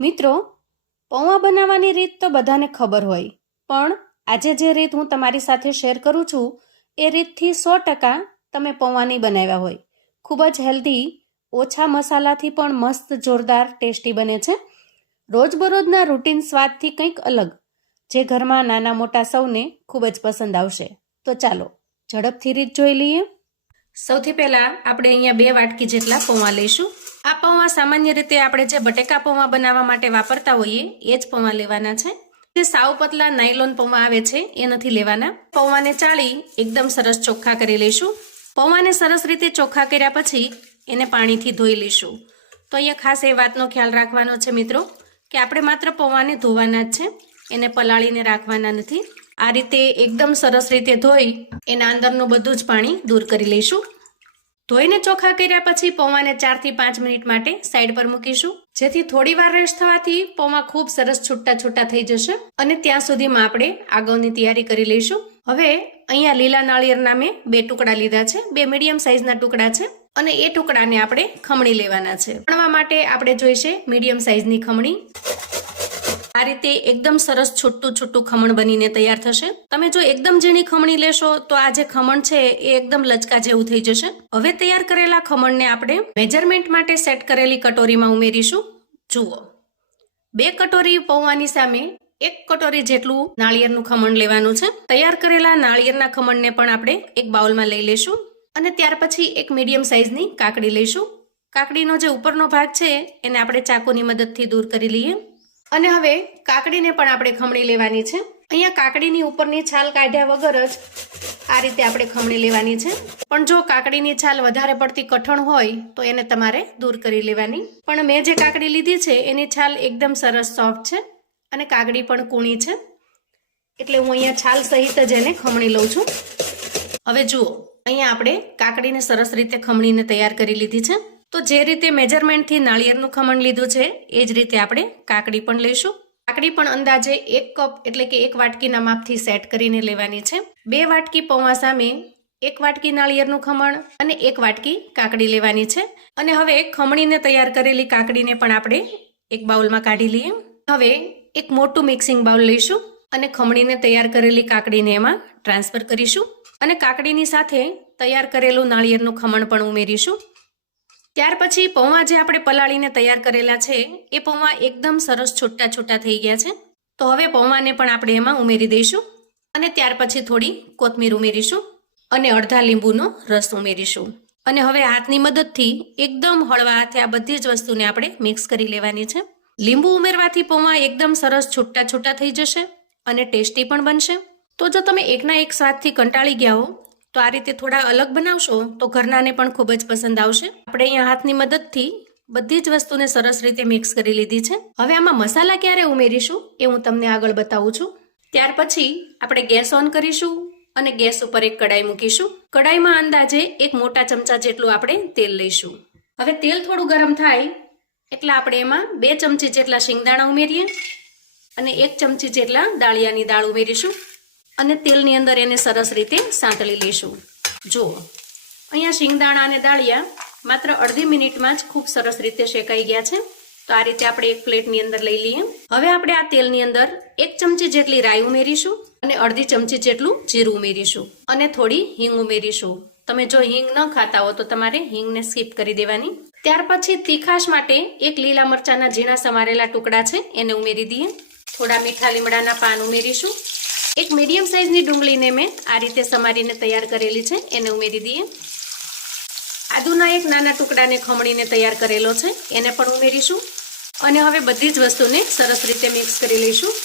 મિત્રો, પૌવા બનાવવાની રીત તો બધાને ખબર હોય, પણ આજે જે રીત હું તમારી સાથે શેર કરું છું એ રીતથી 100% તમે પૌવા નહીં બનાવ્યા હોય. ખૂબ જ હેલ્ધી, ઓછા મસાલાથી પણ મસ્ત જોરદાર ટેસ્ટી બને છે. રોજબરોજના રૂટીન સ્વાદથી કંઈક અલગ, જે ઘરમાં નાના મોટા સૌને ખૂબ જ પસંદ આવશે. તો ચાલો ઝડપથી રીત જોઈ લઈએ. સૌથી પહેલા આપણે અહીંયા 2 વાટકી જેટલા પૌવા લઈશું. આ પૌવા સામાન્ય રીતે આપણે જે બટેકા પૌવા બનાવવા માટે વાપરતા હોઈએ એ જ પૌવા લેવાના છે. જે સાવ પતલા નાયલોન પૌવા આવે છે એ નથી લેવાના. પૌવાને ચાળી એકદમ સરસ ચોખ્ખા કરી લઈશું. પૌવાને સરસ રીતે ચોખ્ખા કર્યા પછી એને પાણીથી ધોઈ લઈશું. તો અહીંયા ખાસ એ વાતનો ખ્યાલ રાખવાનો છે મિત્રો કે આપણે માત્ર પૌવાને ધોવાના જ છે, એને પલાળીને રાખવાના નથી. આ રીતે એકદમ સરસ રીતે ધોઈ એના અંદરનું બધું જ પાણી દૂર કરી લઈશું. ધોઈને ચોખ્ખા કર્યા પછી પૌવાને 4 થી 5 મિનિટ માટે સાઈડ પર મૂકીશું, જેથી થોડી વાર રેસ્ટ થવાથી પૌવા ખૂબ સરસ છૂટા થઈ જશે. અને ત્યાં સુધીમાં આપણે આગળની તૈયારી કરી લઈશું. હવે અહીંયા લીલા નાળિયેરના મેં 2 ટુકડા લીધા છે, 2 મીડિયમ સાઈઝના ટુકડા છે, અને એ ટુકડાને આપણે ખમણી લેવાના છે. ખમણવા માટે આપણે જોઈશે મીડિયમ સાઈઝની ખમણી. આ રીતે એકદમ સરસ છૂટું ખમણ બનીને તૈયાર થશે. તમે જો એકદમ ઝીણી ખમણી લેશો તો આ જે ખમણ છે એ એકદમ લચકા જેવું થઈ જશે. હવે તૈયાર કરેલા ખમણને આપણે મેજરમેન્ટ માટે સેટ કરેલી કટોરીમાં ઉમેરીશું. જુઓ, 2 કટોરી પૌવાની સામે 1 કટોરી જેટલું નાળિયેરનું ખમણ લેવાનું છે. તૈયાર કરેલા નાળિયેરના ખમણને પણ આપણે એક બાઉલમાં લઈ લઈશું. અને ત્યાર પછી એક મીડિયમ સાઈઝની કાકડી લઈશું. કાકડીનો જે ઉપરનો ભાગ છે એને આપણે ચાકુની મદદથી દૂર કરી લઈએ. અને હવે કાકડીને પણ આપણે ખમણી લેવાની છે. અહીંયા કાકડીની ઉપરની છાલ કાઢ્યા વગર જ આ રીતે આપણે ખમણી લેવાની છે. પણ જો કાકડીની છાલ વધારે પડતી કઠણ હોય તો એને તમારે દૂર કરી લેવાની. પણ મેં જે કાકડી લીધી છે એની છાલ એકદમ સરસ સોફ્ટ છે અને કાકડી પણ કૂણી છે, એટલે હું અહીંયા છાલ સહિત જ એને ખમણી લઉં છું. હવે જુઓ, અહીંયા આપણે કાકડીને સરસ રીતે ખમણીને તૈયાર કરી લીધી છે. તો જે રીતે મેજરમેન્ટથી નાળિયેરનું ખમણ લીધું છે એ જ રીતે આપણે કાકડી પણ લઈશું. કાકડી પણ અંદાજે 1 કપ એટલે કે 1 વાટકીના માપથી સેટ કરીને લેવાની છે. 2 વાટકી પૌવા સામે 1 વાટકી નાળિયેરનું ખમણ અને 1 વાટકી કાકડી લેવાની છે. અને હવે ખમણીને તૈયાર કરેલી કાકડીને પણ આપણે એક બાઉલમાં કાઢી લઈએ. હવે એક મોટું મિક્સિંગ બાઉલ લઈશું અને ખમણીને તૈયાર કરેલી કાકડીને એમાં ટ્રાન્સફર કરીશું. અને કાકડીની સાથે તૈયાર કરેલું નાળિયેરનું ખમણ પણ ઉમેરીશું. ત્યાર પછી પૌવા જે આપણે પલાળીને તૈયાર કરેલા છે એ પૌવા એકદમ સરસ છૂટા થઈ ગયા છે. તો હવે પૌવાને પણ આપણે એમાં ઉમેરી દઈશું. અને ત્યાર પછી થોડી કોથમીર ઉમેરીશું અને અડધા લીંબુનો રસ ઉમેરીશું. અને હવે હાથની મદદથી એકદમ હળવા હાથે આ બધી જ વસ્તુને આપણે મિક્સ કરી લેવાની છે. લીંબુ ઉમેરવાથી પૌવા એકદમ સરસ છૂટા થઈ જશે અને ટેસ્ટી પણ બનશે. તો જો તમે એકના એક સ્વાદથી કંટાળી ગયા હો તો આ રીતે થોડા અલગ બનાવશો તો ઘરનાને પણ ખૂબ જ પસંદ આવશે. આપણે અહીંયા હાથની મદદથી બધી જ વસ્તુને સરસ રીતે મિક્સ કરી લીધી છે. હવે આમાં મસાલા ક્યારે ઉમેરીશું એ હું તમને આગળ બતાવું છું. ત્યાર પછી આપણે ગેસ ઓન કરીશું અને ગેસ ઉપર એક કડાઈ મૂકીશું. કડાઈમાં અંદાજે 1 મોટા ચમચા જેટલું આપણે તેલ લઈશું. હવે તેલ થોડું ગરમ થાય એટલે આપણે એમાં 2 ચમચી જેટલા શિંગદાણા ઉમેરીએ અને 1 ચમચી જેટલા દાળિયાની દાળ ઉમેરીશું. અને તેલની અંદર એને સરસ રીતે સાંતળી લઈશું. જુઓ, અહીંયા શિંગદાણા અને દાળિયા માત્ર અડધી મિનિટમાં જ ખૂબ સરસ રીતે શેકાઈ ગયા છે. તો આ રીતે આપણે એક પ્લેટની અંદર લઈ લઈએ. હવે આપણે આ તેલની અંદર 1 ચમચી જેટલી રાઈ ઉમેરીશું અને અડધી ચમચી જેટલું જીરું ઉમેરીશું અને થોડી હિંગ ઉમેરીશું. તમે જો હિંગ ન ખાતા હો તો તમારે હિંગને સ્કીપ કરી દેવાની. ત્યાર પછી તીખાશ માટે 1 લીલા મરચાના ઝીણા સમારેલા ટુકડા છે એને ઉમેરી દઈએ. થોડા મીઠા લીમડાના પાન ઉમેરીશું. 1 મીડિયમ સાઈઝની ડુંગળીને મેં આ રીતે સમારીને તૈયાર કરેલી છે એને ઉમેરી દઈએ. આદુના 1 નાના ટુકડાને ખમણીને તૈયાર કરેલો છે એને પણ ઉમેરીશું. અને હવે બધી જ વસ્તુને સરસ રીતે મિક્સ કરી લઈશું.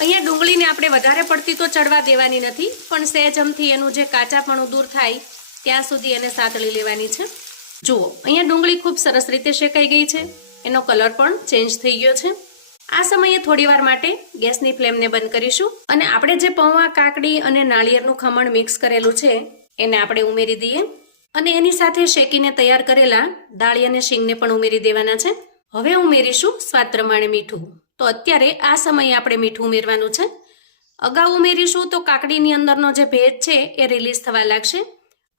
અહીંયા ડુંગળીને આપણે વધારે પડતી તો ચડવા દેવાની નથી, પણ સહેજમથી એનું જે કાચાપણું દૂર થાય ત્યાં સુધી એને સાતળી લેવાની છે. જુઓ, અહીંયા ડુંગળી ખૂબ સરસ રીતે શેકાઈ ગઈ છે, એનો કલર પણ ચેન્જ થઈ ગયો છે. આ સમયે થોડીવાર માટે ગેસની ફ્લેમને બંધ કરીશું અને આપણે જે પૌવા, કાકડી અને નાળિયેરનું ખમણ મિક્સ કરેલું છે એને આપણે ઉમેરી દઈએ. અને એની સાથે શેકીને તૈયાર કરેલા દાળી અને શીંગને પણ ઉમેરી દેવાના છે. હવે ઉમેરીશું સ્વાદ પ્રમાણે મીઠું. તો અત્યારે આ સમયે આપણે મીઠું ઉમેરવાનું છે. અગાઉ ઉમેરીશું તો કાકડીની અંદરનો જે ભેજ છે એ રિલીઝ થવા લાગશે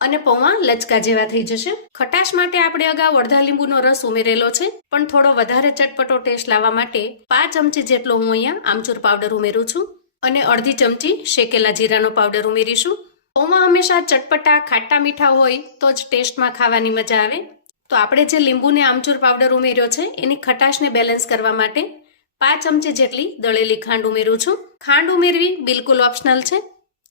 અને પૌવા લચકા જેવા થઈ જશે. ખટાશ માટે આપણે અગાઉ અડધા લીંબુનો રસ ઉમેરેલો છે, પણ થોડો વધારે ચટપટો ટેસ્ટ લાવવા માટે 5 ચમચી જેટલો હું અહીંયા આમચૂર પાવડર ઉમેરું છું અને અડધી ચમચી શેકેલા જીરાનો પાવડર ઉમેરીશું. પૌવા હંમેશા ચટપટા ખાટા મીઠા હોય તો જ ટેસ્ટમાં ખાવાની મજા આવે. તો આપણે જે લીંબુને આમચૂર પાવડર ઉમેર્યો છે એની ખટાશને બેલેન્સ કરવા માટે 5 ચમચી જેટલી દળેલી ખાંડ ઉમેરું છું. ખાંડ ઉમેરવી બિલકુલ ઓપ્શનલ છે.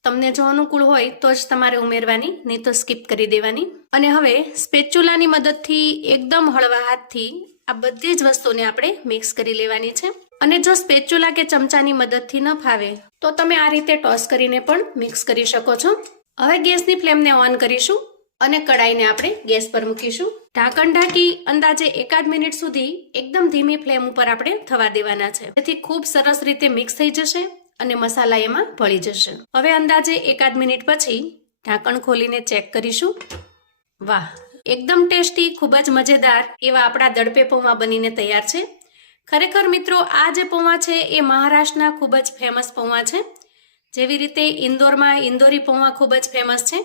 તમને જો અનુકૂળ હોય તો જ તમારે ઉમેરવાની, નહીં તો સ્કીપ કરી દેવાની. અને હવે સ્પેચ્યુલાની મદદથી એકદમ હળવા હાથથી આ બધી જ વસ્તુને આપણે મિક્સ કરી લેવાની છે. અને જો સ્પેચ્યુલા કે ચમચાની મદદથી ન ફાવે તો તમે આ રીતે ટોસ કરીને પણ મિક્સ કરી શકો છો. હવે ગેસની ફ્લેમને ઓન કરીશું અને કડાઈને આપણે ગેસ પર મૂકીશું. ઢાંકણ ઢાંકી અંદાજે 1 મિનિટ સુધી એકદમ ધીમી ફ્લેમ ઉપર આપણે થવા દેવાના છે, જેથી ખૂબ સરસ રીતે મિક્સ થઈ જશે અને મસાલા એમાં ભળી જશે. હવે અંદાજે 1 મિનિટ પછી ઢાંકણ ખોલીને ચેક કરીશું. વાહ, એકદમ ટેસ્ટી, ખૂબ જ મજેદાર એવા આપણા દડપે પૌવા બનીને તૈયાર છે. ખરેખર મિત્રો, આ જે પૌવા છે એ મહારાષ્ટ્રના ખૂબ જ ફેમસ પૌવા છે. જેવી રીતે ઇન્દોરમાં ઇન્દોરી પૌવા ખૂબ જ ફેમસ છે,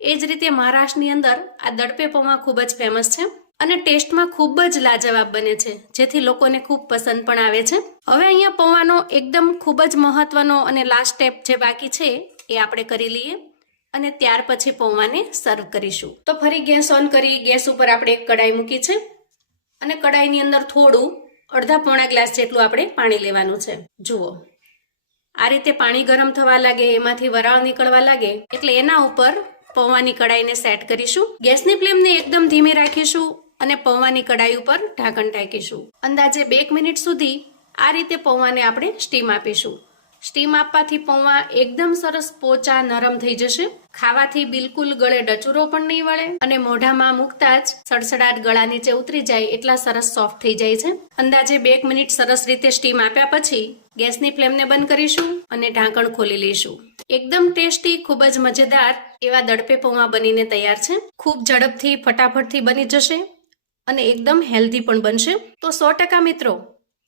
એ જ રીતે મહારાષ્ટ્રની અંદર આ દડપે પૌવા ખૂબ જ ફેમસ છે અને ટેસ્ટમાં ખૂબ જ લાજવાબ બને છે, જેથી લોકોને ખૂબ પસંદ પણ આવે છે. હવે અહીંયા પૌવાનો એકદમ ખૂબ જ મહત્વનો અને લાસ્ટ સ્ટેપ જે બાકી છે એ આપણે કરી લઈએ અને ત્યાર પછી પૌવાને સર્વ કરીશું. તો ફરી ગેસ ઓન કરી ગેસ ઉપર આપણે એક કડાઈ મૂકી છે અને કડાઈની અંદર થોડું અડધા પોણા ગ્લાસ જેટલું આપણે પાણી લેવાનું છે. જુઓ, આ રીતે પાણી ગરમ થવા લાગે, એમાંથી વરાળ નીકળવા લાગે એટલે એના ઉપર પૌવાની કડાઈને સેટ કરીશું. ગેસની ફ્લેમને એકદમ ધીમી રાખીશું અને પૌવાની કડાઈ ઉપર ઢાંકણ ઢાંકીશું. અંદાજે 2 મિનિટ સુધી આ રીતે પૌવાને આપણે સ્ટીમ આપીશું. સ્ટીમ આપવાથી પૌવા એકદમ સરસ પોચા નરમ થઈ જશે. ખાવાથી બિલકુલ ગળે ડચુરો પણ નહીં વળે અને મોઢામાં મૂકતા જ સડસડાટ ગળા નીચે ઉતરી જાય એટલા સરસ સોફ્ટ થઈ જાય છે. અંદાજે 2 મિનિટ સરસ રીતે સ્ટીમ આપ્યા પછી ગેસની ફ્લેમને બંધ કરીશું અને ઢાંકણ ખોલી લઈશું. એકદમ ટેસ્ટી, ખૂબ જ મજેદાર એવા દડપે પૌવા બનીને તૈયાર છે. ખૂબ ઝડપથી ફટાફટથી બની જશે અને એકદમ હેલ્ધી પણ બનશે. તો 100% મિત્રો,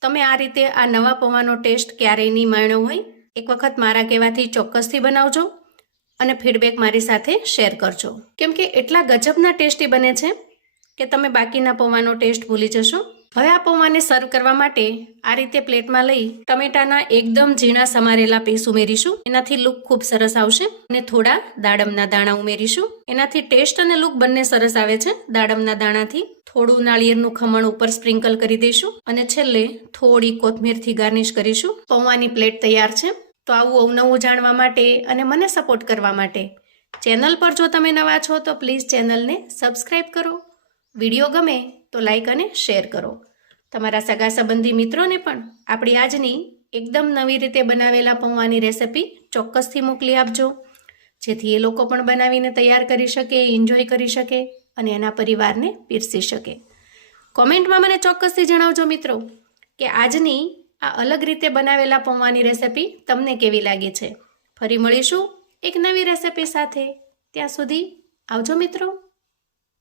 તમે આ રીતે આ નવા પૌવાનો ટેસ્ટ ક્યારેય નહીં માણ્યો હોય. એક વખત મારા કહેવાથી ચોક્કસથી બનાવજો અને ફીડબેક મારી સાથે શેર કરજો, કેમ કે એટલા ગજબના ટેસ્ટી બને છે કે તમે બાકીના પૌવાનો ટેસ્ટ ભૂલી જશો. હવે આ પૌવાને સર્વ કરવા માટે આ રીતે પ્લેટમાં લઈ ટમેટાના એકદમ ઝીણા સમારેલા પીસ ઉમેરીશું. એનાથી લુક ખૂબ સરસ આવશે. અને થોડા દાડમના દાણા ઉમેરીશું. એનાથી ટેસ્ટ અને લુક બંને સરસ આવે છે. દાડમના દાણાથી થોડું નાળિયેરનું ખમણ ઉપર સ્પ્રિંકલ કરી દઈશું અને છેલ્લે થોડી કોથમીરથી ગાર્નિશ કરીશું. પૌવાની પ્લેટ તૈયાર છે. તો આવું અવનવું જાણવા માટે અને મને સપોર્ટ કરવા માટે ચેનલ પર જો તમે નવા છો તો પ્લીઝ ચેનલને સબસ્ક્રાઈબ કરો. વિડીયો ગમે તો લાઈક અને શેર કરો. તમારા સગા સંબંધી મિત્રોને પણ આપણી આજની એકદમ નવી રીતે બનાવેલા પૌવાની રેસિપી ચોક્કસથી મોકલી આપજો, જેથી એ લોકો પણ બનાવીને તૈયાર કરી શકે, એન્જોય કરી શકે અને એના પરિવારને પીરસી શકે. કોમેન્ટમાં મને ચોક્કસથી જણાવજો મિત્રો કે આજની આ અલગ રીતે બનાવેલા પૌવાની રેસિપી તમને કેવી લાગી છે. ફરી મળીશું એક નવી રેસિપી સાથે. ત્યાં સુધી આવજો મિત્રો.